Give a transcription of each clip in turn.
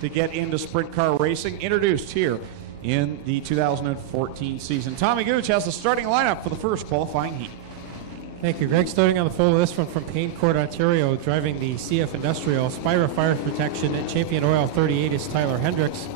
to get into sprint car racing, introduced here in the 2014 season. Tommy Gooch has the starting lineup for the first qualifying heat. Thank you, Greg. Starting on the pole of this one from Payne Court, Ontario, driving the CF Industrial Spira Fire Protection and Champion Oil 38 is Tyler Hendricks.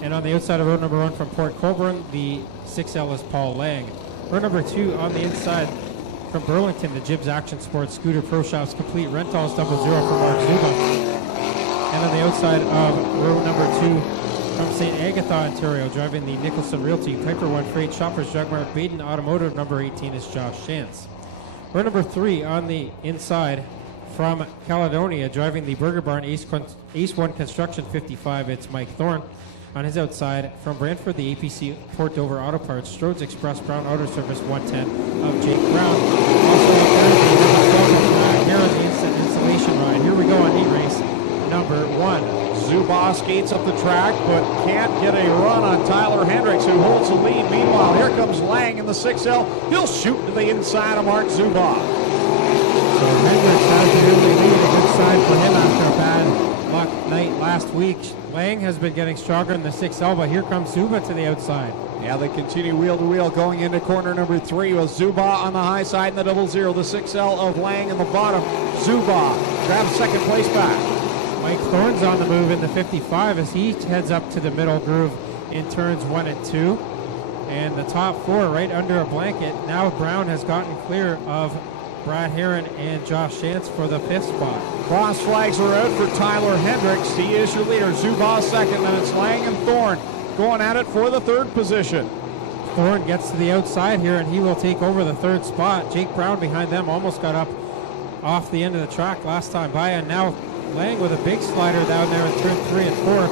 And on the outside of row number 1 from Port Colborne, the 6L is Paul Lang. Row number 2 on the inside from Burlington, the Gibbs Action Sports Scooter Pro Shops Complete Rentals 00 for Mark Zuba. And on the outside of row number 2 from St. Agatha, Ontario, driving the Nicholson Realty Piper One Freight Shoppers Drug Mart Baden Automotive, number 18 is Josh Shantz. Row number 3 on the inside from Caledonia, driving the Burger Barn Ace One Construction 55, it's Mike Thorne. On his outside from Brantford, the APC Port Dover Auto Parts Strodes Express Brown Auto Service 110 of Jake Brown. Also here on the installation ride. Here we go on heat race number 1. Zuba skates up the track, but can't get a run on Tyler Hendricks, who holds the lead. Meanwhile, here comes Lang in the 6L. He'll shoot to the inside of Mark Zuba. So Hendricks has the early lead, a good sign for him after a bad luck night last week. Lang has been getting stronger in the 6L, but here comes Zuba to the outside. Yeah, they continue wheel to wheel going into corner number 3 with Zuba on the high side in the 00. The 6L of Lang in the bottom. Zuba grabs second place back. Mike Thorne's on the move in the 55 as he heads up to the middle groove in turns 1 and 2. And the top 4 right under a blanket. Now Brown has gotten clear of Brad Heron and Josh Shantz for the 5th spot. Cross flags are out for Tyler Hendricks. He is your leader. Zuba second, then it's Lang and Thorne going at it for the 3rd position. Thorne gets to the outside here and he will take over the 3rd spot. Jake Brown behind them almost got up off the end of the track last time by, and now Lang with a big slider down there in turn 3 and 4.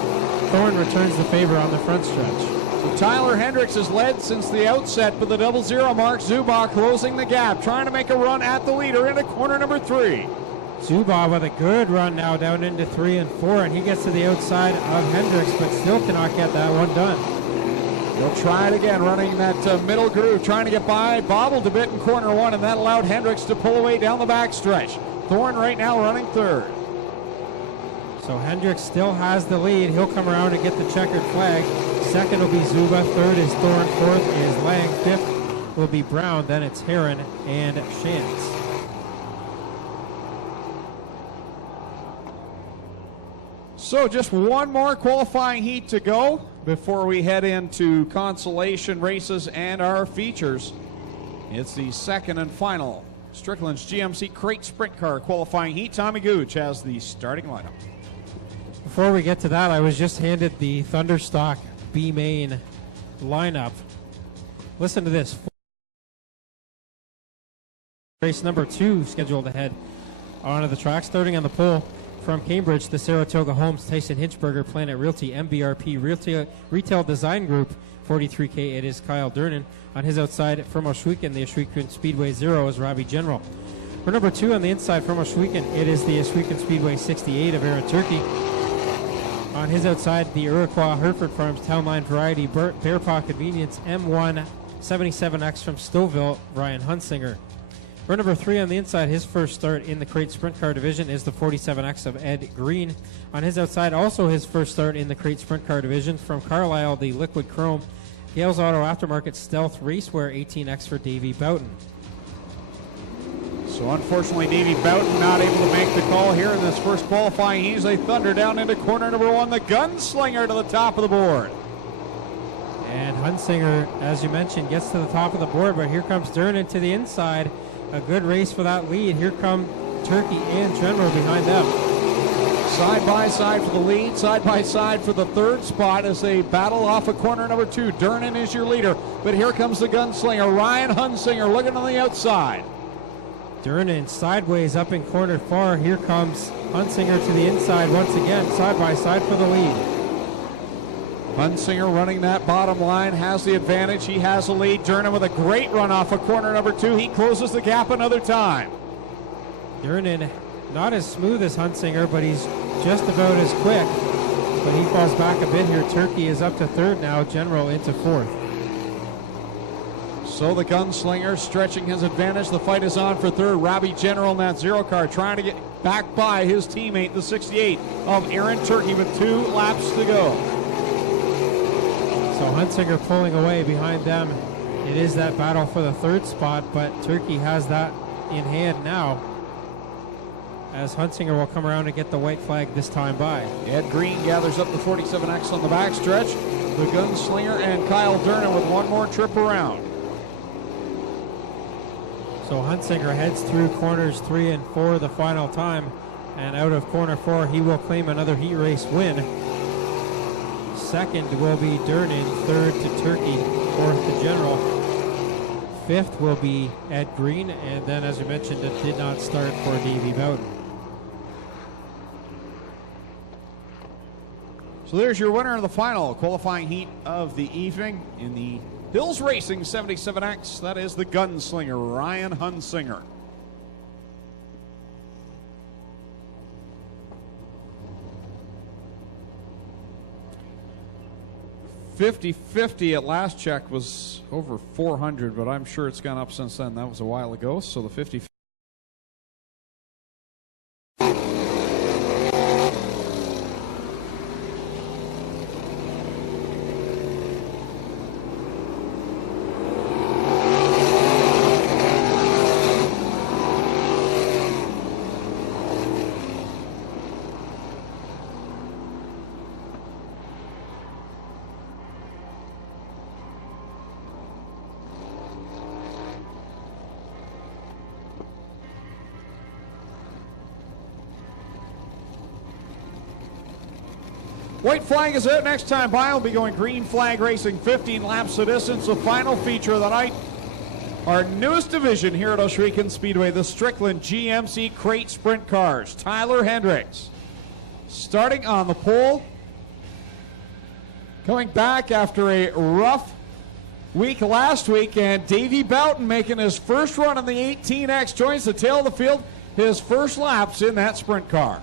Thorne returns the favor on the front stretch. So Tyler Hendricks has led since the outset, but the 00 Mark Zuba closing the gap, trying to make a run at the leader into corner number 3. Zuba with a good run now down into 3 and 4, and he gets to the outside of Hendricks, but still cannot get that one done. He'll try it again, running that middle groove, trying to get by, bobbled a bit in corner 1, and that allowed Hendricks to pull away down the back stretch. Thorne right now running 3rd. So Hendricks still has the lead. He'll come around and get the checkered flag. 2nd will be Zuba, 3rd is Thorne, 4th is Lang, 5th will be Brown, then it's Heron and Shantz. So just one more qualifying heat to go before we head into consolation races and our features. It's the 2nd and final Strickland's GMC Crate Sprint Car qualifying heat. Tommy Gooch has the starting lineup. Before we get to that, I was just handed the Thunderstock B main lineup. Listen to this. Race number 2 scheduled ahead onto the track, starting on the pole from Cambridge, the Saratoga Homes, Tyson Hinchberger, Planet Realty, MBRP Retail Design Group, 43K, it is Kyle Durnan. On his outside from Oshwegan, the Oshwegan Speedway 0 is Robbie General. For number 2 on the inside from Oshwegan, it is the Oshwegan Speedway 68 of Aaron Turkey. On his outside, the Iroquois Hereford Farms Townline Variety Bear Paw Convenience M1 77X from Stouffville, Ryan Hunsinger. For number 3 on the inside, his first start in the Crate Sprint Car Division is the 47X of Ed Green. On his outside, also his first start in the Crate Sprint Car Division from Carlisle, the Liquid Chrome Gales Auto Aftermarket Stealth Racewear 18X for Davey Boughton. So unfortunately, Davey Boughton not able to make the call here in this first qualifying heat as they thunder down into corner number 1, the Gunslinger to the top of the board. And Hunsinger, as you mentioned, gets to the top of the board, but here comes Durnan to the inside. A good race for that lead. Here come Turkey and General behind them. Side by side for the lead, side by side for the 3rd spot as they battle off of corner number 2. Durnan is your leader, but here comes the Gunslinger, Ryan Hunsinger, looking on the outside. Durnan sideways up in corner 4. Here comes Hunsinger to the inside once again, side by side for the lead. Hunsinger running that bottom line, has the advantage. He has the lead. Durnan with a great run off of corner number 2. He closes the gap another time. Durnan not as smooth as Hunsinger, but he's just about as quick. But he falls back a bit here. Turkey is up to 3rd now, General into 4th. So the Gunslinger stretching his advantage. The fight is on for 3rd. Robbie General in that 0 car trying to get back by his teammate, the 68 of Aaron Turkey, with 2 laps to go. So Hunsinger pulling away behind them. It is that battle for the 3rd spot, but Turkey has that in hand now, as Hunsinger will come around and get the white flag this time by. Ed Green gathers up the 47X on the backstretch. The Gunslinger and Kyle Durnan with one more trip around. So Hunsinger heads through corners 3 and 4 the final time, and out of corner 4 he will claim another heat race win. 2nd will be Durnan, 3rd to Turkey, 4th to General. 5th will be Ed Green, and then as we mentioned, it did not start for Davey Bowden. So there's your winner of the final qualifying heat of the evening in the Hills Racing 77X. That is the Gunslinger, Ryan Hunsinger. $50-50 at last check was over 400, but I'm sure it's gone up since then. That was a while ago, so the 50. White flag is out. Next time by, will be going green flag racing, 15 laps the distance. The final feature of the night, our newest division here at Ohsweken Speedway, the Strickland GMC Crate Sprint Cars. Tyler Hendricks starting on the pole, coming back after a rough week last week, and Davey Bowden making his first run in the 18X, joins the tail of the field, his first laps in that sprint car.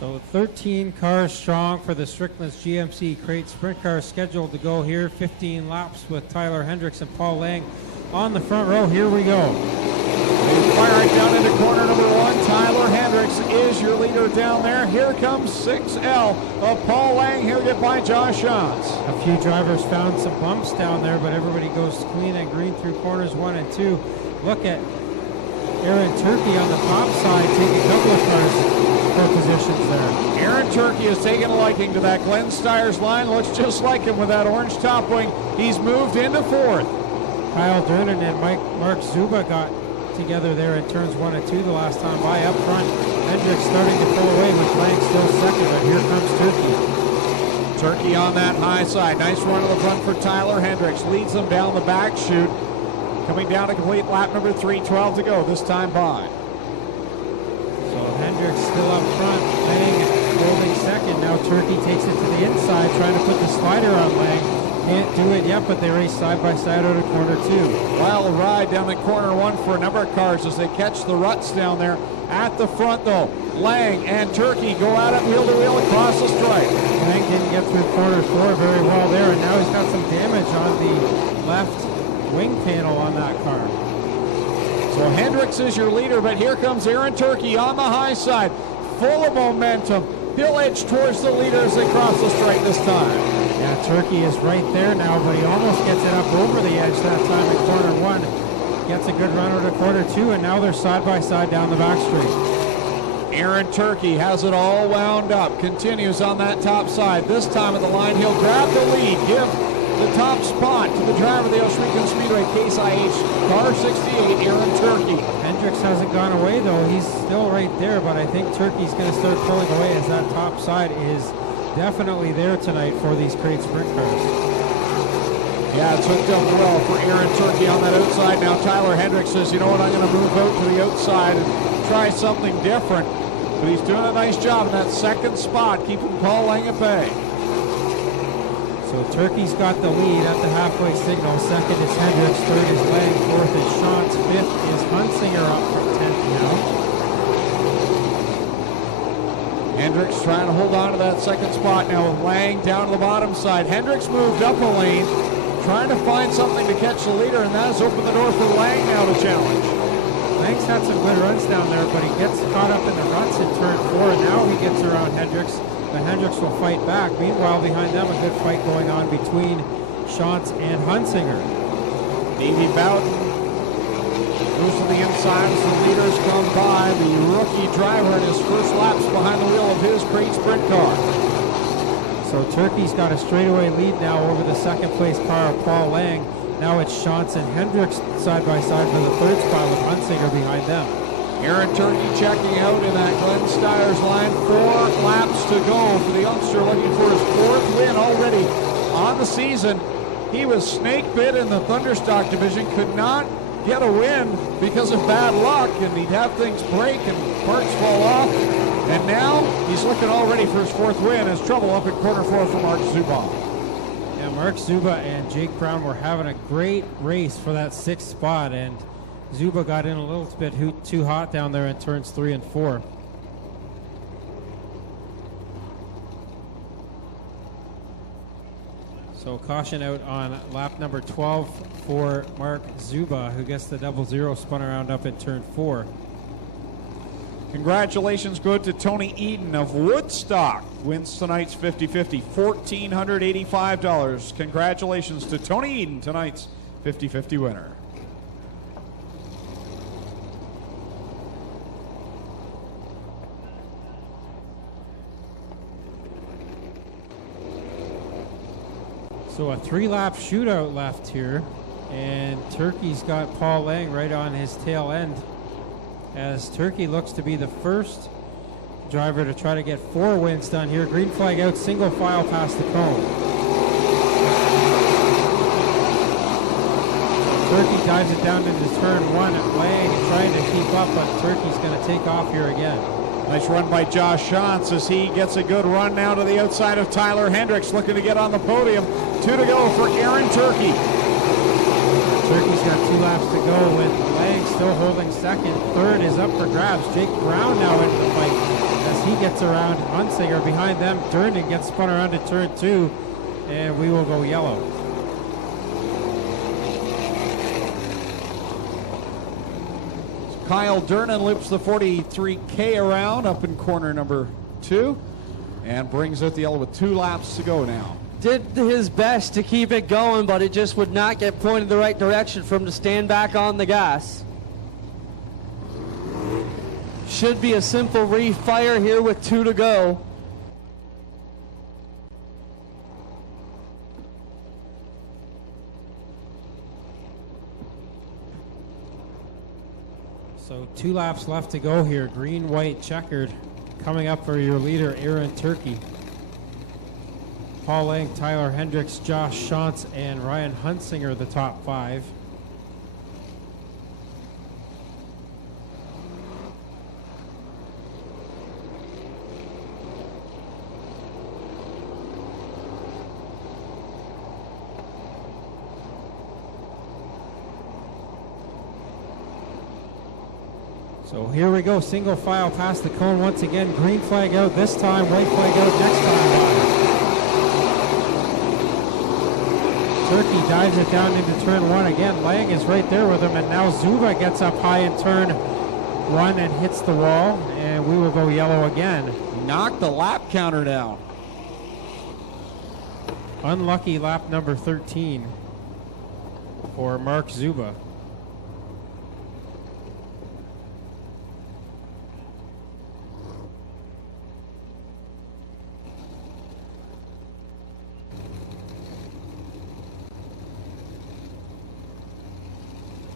So 13 cars strong for the Strickland's GMC Crate Sprint Car scheduled to go here. 15 laps with Tyler Hendricks and Paul Lang on the front row. Here we go. Firing down into corner number 1. Tyler Hendricks is your leader down there. Here comes 6L of Paul Lang. He'll get by Josh Shantz. A few drivers found some bumps down there, but everybody goes clean and green through corners 1 and 2. Look at Aaron Turkey on the top side, taking a couple of cars for positions there. Aaron Turkey has taken a liking to that dmstyres line. Looks just like him with that orange top wing. He's moved into 4th. Kyle Durnan and Mark Zuba got together there in turns 1 and 2 the last time by. Up front, Hendricks starting to pull away with Lang still second, but here comes Turkey. Turkey on that high side. Nice run to the front for Tyler Hendricks. Leads them down the back chute. Coming down to complete lap number 3, 12 to go this time by. Hendricks still up front, Lang holding second. Now Turkey takes it to the inside, trying to put the slider on Lang. Can't do it yet, but they race side by side out of corner 2. Wild ride down in corner 1 for a number of cars as they catch the ruts down there. At the front though, Lang and Turkey go at it wheel to wheel across the stripe. Lang didn't get through corner 4 very well there, and now he's got some damage on the left wing panel on that car. So Hendricks is your leader, but here comes Aaron Turkey on the high side, full of momentum. He'll edge towards the leader as they cross the stripe this time. Yeah, Turkey is right there now, but he almost gets it up over the edge that time in corner 1. Gets a good run out of corner 2, and now they're side by side down the back straight. Aaron Turkey has it all wound up, continues on that top side. This time at the line, he'll grab the lead, give the top spot to the driver of the Ohsweken Speedway Case IH car 68, Aaron Turkey. Hendricks hasn't gone away though. He's still right there, but I think Turkey's going to start pulling away as that top side is definitely there tonight for these Crate Sprint cars. Yeah, it's hooked up well for Aaron Turkey on that outside. Now Tyler Hendricks says, you know what, I'm going to move out to the outside and try something different. But he's doing a nice job in that second spot, keeping Paul Lang at bay. So Turkey's got the lead at the halfway signal. Second is Hendricks, third is Lang, fourth is Shantz, fifth is Hunsinger up from 10th now. Hendricks trying to hold on to that second spot now with Lang down to the bottom side. Hendricks moved up a lane, trying to find something to catch the leader, and that has opened the door for Lang now to challenge. Lang's had some good runs down there, but he gets caught up in the ruts in turn 4, and now he gets around Hendricks, but Hendricks will fight back. Meanwhile, behind them, a good fight going on between Schantz and Hunsinger. Davey Bowden moves to the inside as the leaders come by. The rookie driver in his first laps behind the wheel of his great sprint car. So Turkey's got a straightaway lead now over the second place car of Paul Lang. Now it's Schantz and Hendricks side by side for the third spot with Hunsinger behind them. Aaron Turkey checking out in that dmstyres line. 4 laps to go for the youngster, looking for his 4th win already on the season. He was snake bit in the Thunderstock division, could not get a win because of bad luck, and he'd have things break and parts fall off. And now he's looking already for his 4th win as trouble up in corner 4 for Mark Zuba. Yeah, Mark Zuba and Jake Brown were having a great race for that 6th spot, and Zuba got in a little bit too hot down there in turns 3 and 4. So caution out on lap number 12 for Mark Zuba, who gets the 00 spun around up in turn 4. Congratulations go to Tony Eden of Woodstock. Wins tonight's 50-50, $1,485. Congratulations to Tony Eden, tonight's 50-50 winner. So a 3-lap shootout left here, and Turkey's got Paul Lang right on his tail end, as Turkey looks to be the first driver to try to get 4 wins done here. Green flag out, single file past the cone. Turkey dives it down into turn 1, and Lang trying to keep up, but Turkey's going to take off here again. Nice run by Josh Schantz as he gets a good run now to the outside of Tyler Hendricks, looking to get on the podium. 2 to go for Aaron Turkey. Turkey's got 2 laps to go with Lang still holding second. Third is up for grabs. Jake Brown now into the fight as he gets around Hunsinger. Behind them, Durnan gets spun around to turn 2, and we will go yellow. Kyle Durnan loops the 43K around up in corner number 2 and brings out the yellow with 2 laps to go now. Did his best to keep it going, but it just would not get pointed the right direction for him to stand back on the gas. Should be a simple refire here with 2 to go. So 2 laps left to go here. Green, white, checkered. Coming up for your leader, Aaron Turkey. Paul Lang, Tyler Hendricks, Josh Schantz, and Ryan Hunsinger, the top 5. So here we go, single file past the cone once again. Green flag out this time, white flag out next time. Turkey dives it down into turn 1 again. Lang is right there with him, and now Zuba gets up high in turn 1 and hits the wall, and we will go yellow again. Knocked the lap counter down. Unlucky lap number 13 for Mark Zuba.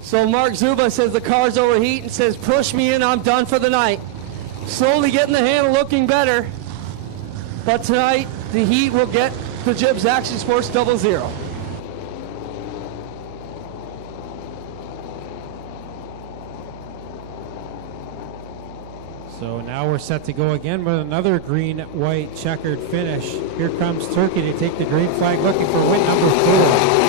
So Mark Zuba says the car's overheating and says, push me in, I'm done for the night. Slowly getting the handle, looking better. But tonight, the heat will get the Jibs Action Sports 00. So now we're set to go again with another green, white, checkered finish. Here comes Turkey to take the green flag, looking for win number 4.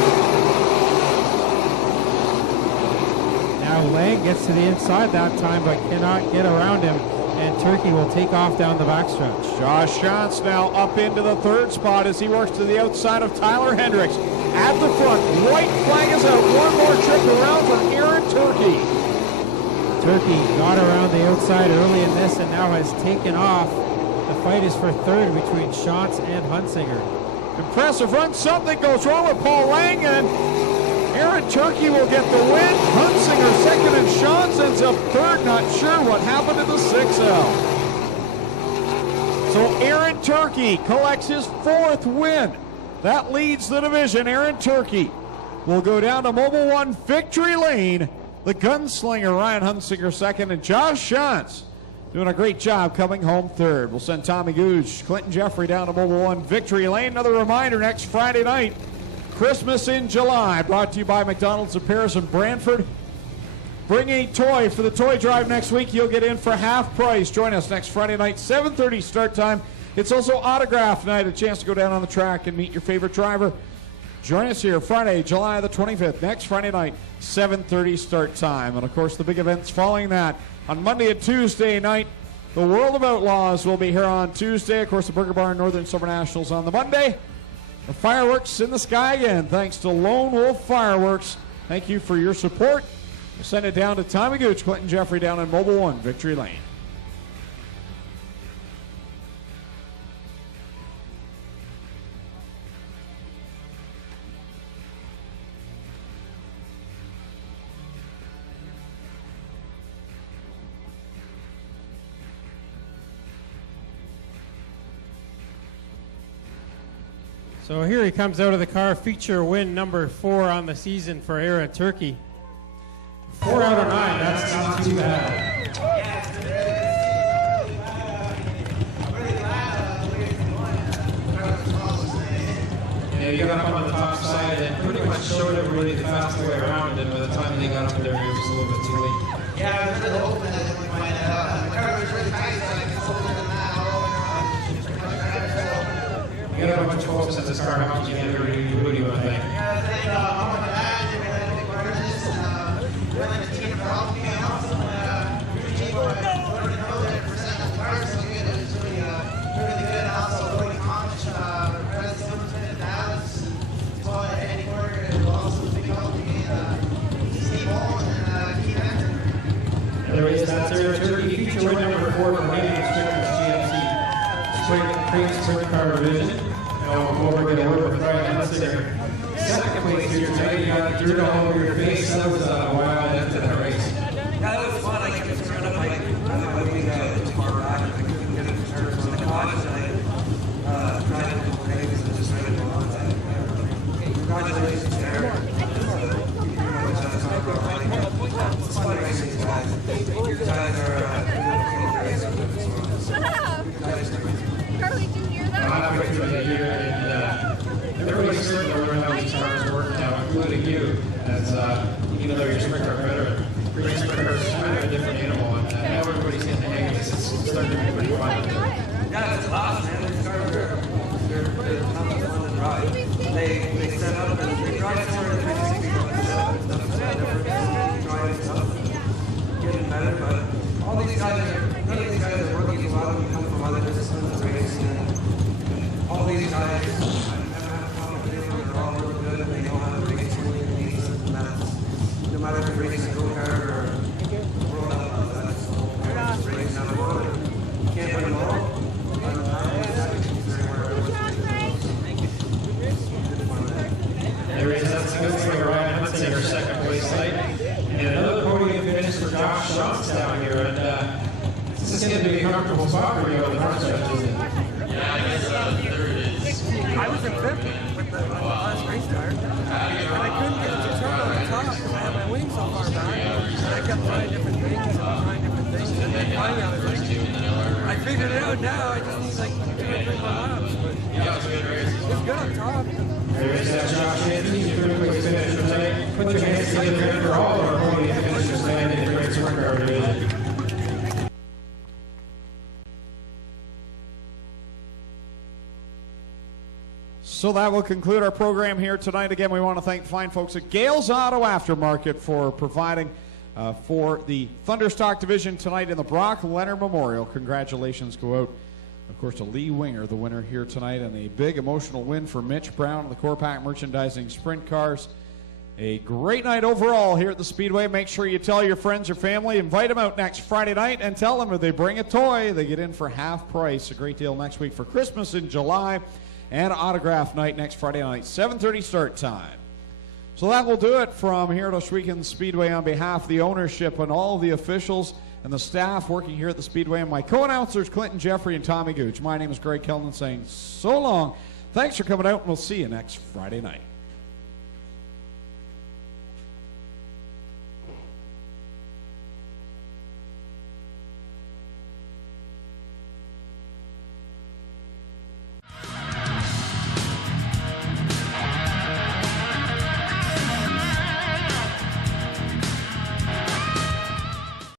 Now Lang gets to the inside that time, but cannot get around him, and Turkey will take off down the backstretch. Josh Schantz now up into the 3rd spot as he works to the outside of Tyler Hendricks. At the front, white flag is out. One more trip around for Aaron Turkey. Turkey got around the outside early in this and now has taken off. The fight is for third between Schatz and Hunsinger. Impressive run. Something goes wrong with Paul Langen. Aaron Turkey will get the win. Hunsinger second and Schatz ends up third. Not sure what happened to the 6L. So Aaron Turkey collects his fourth win. That leads the division. Aaron Turkey will go down to Mobile One victory lane. The gunslinger Ryan Hunsinger second, and Josh Schatz doing a great job coming home third. We'll send Tommy Gooch, Clinton Jeffrey down to Mobile One victory lane. Another reminder, next Friday night, Christmas in July, brought to you by McDonald's of Paris and Brantford. Bring a toy for the toy drive next week. You'll get in for half price. Join us next Friday night, 7:30 start time. It's also autograph night, a chance to go down on the track and meet your favorite driver. Join us here Friday, July the 25th, next Friday night, 7:30 start time. And of course, the big events following that on Monday and Tuesday night. The World of Outlaws will be here on Tuesday. Of course, the Burger Bar Northern Summer Nationals on the Monday. The fireworks in the sky again, thanks to Lone Wolf Fireworks. Thank you for your support. We'll send it down to Tommy Gooch, Clinton Jeffrey down in Mobile One victory lane. So here he comes out of the car, feature win number 4 on the season for Aaron Turkey. 4 out of 9, that's not too bad. Yeah, he got up on the top side and pretty much showed everybody the fast way around, and by the time they got up there, he was just a little bit too late. Yeah, I was really hoping that they would find that out. The car was really tight, so I could hold it in that all You got a bunch of folks in this car, how much you get everybody to do? What do you want to think? Yeah, I think all my dad did really big purchase, really the team for helping me out. Pretty cheap, but I wouldn't know that percent of the car so good. It was really, really good. And also, Cody Conch, President Silverton in Dallas, as well as Eddie Porter, and also a big help to me, Steve Holland and Keith Enter. There he is, that's Aaron Turkey, feature win number 4 for Canadian Sprinters GMC. Sprint Sprint Car Division. We'll over get a word with Ryan Hunsinger. Second place here tonight, you got dirt all over your face. That was a wild end to that race. Yeah, that was fun. I kept turning up my wing too far back. I couldn't get it to turn on the cottage. I tried to do things and just ran it along. Congratulations, Aaron. It's fun racing, guys. You guys are Shut up! Carly, did you hear that? I'm halfway through the year, and everybody's starting to learn how these cars work now, including you, as even though you're a sprint car veteran. Race sprint cars is kind of a different animal, and now everybody's getting the hang of this. It's starting to be pretty fun. yeah, it's awesome, man. These cars they're not much fun to drive. They set up and they drive similar to 360, but different driving stuff, getting better. But all these guys, none of these guys are rookies. A lot of them come from other disciplines of racing. And all these guys, I've never had a problem with them. They're all real good and they know how to race and these and that. No matter if you're racing go-kart or world outlaws, that's racing down the road. You can't win them all. There he is, that's a good thing, Ryan Hunsinger, second place tonight. And another podium finish for Josh Schatz down here. And this is going to be a comfortable spot for you on the front stretch, isn't it? I was in fifth with the last race car, and I couldn't get it to turn on the top because I had my wings so far back. And I kept trying different things, and then finally I was like, I figured it out now. I just need like 2 or 3 more laps. But it's good on top. There is that Josh Anthony, your third place finisher tonight. Put your hands together for all of our podium finishers tonight in the Great Sprint Car Division. So that will conclude our program here tonight. Again, we want to thank the fine folks at Gales Auto Aftermarket for providing for the Thunderstock division tonight in the Brock Leonard Memorial. Congratulations go out, of course, to Lee Winger, the winner here tonight, and a big emotional win for Mitch Brown and the Core Pack Merchandising Sprint Cars. a great night overall here at the Speedway. Make sure you tell your friends or family, invite them out next Friday night, and tell them if they bring a toy, they get in for half price. A great deal next week for Christmas in July, and autograph night next Friday night, 7:30 start time. So that will do it from here at Ohsweken Speedway on behalf of the ownership and all of the officials and the staff working here at the Speedway, and my co-announcers Clinton Jeffrey and Tommy Gooch. My name is Greg Kelton saying so long. Thanks for coming out, and we'll see you next Friday night.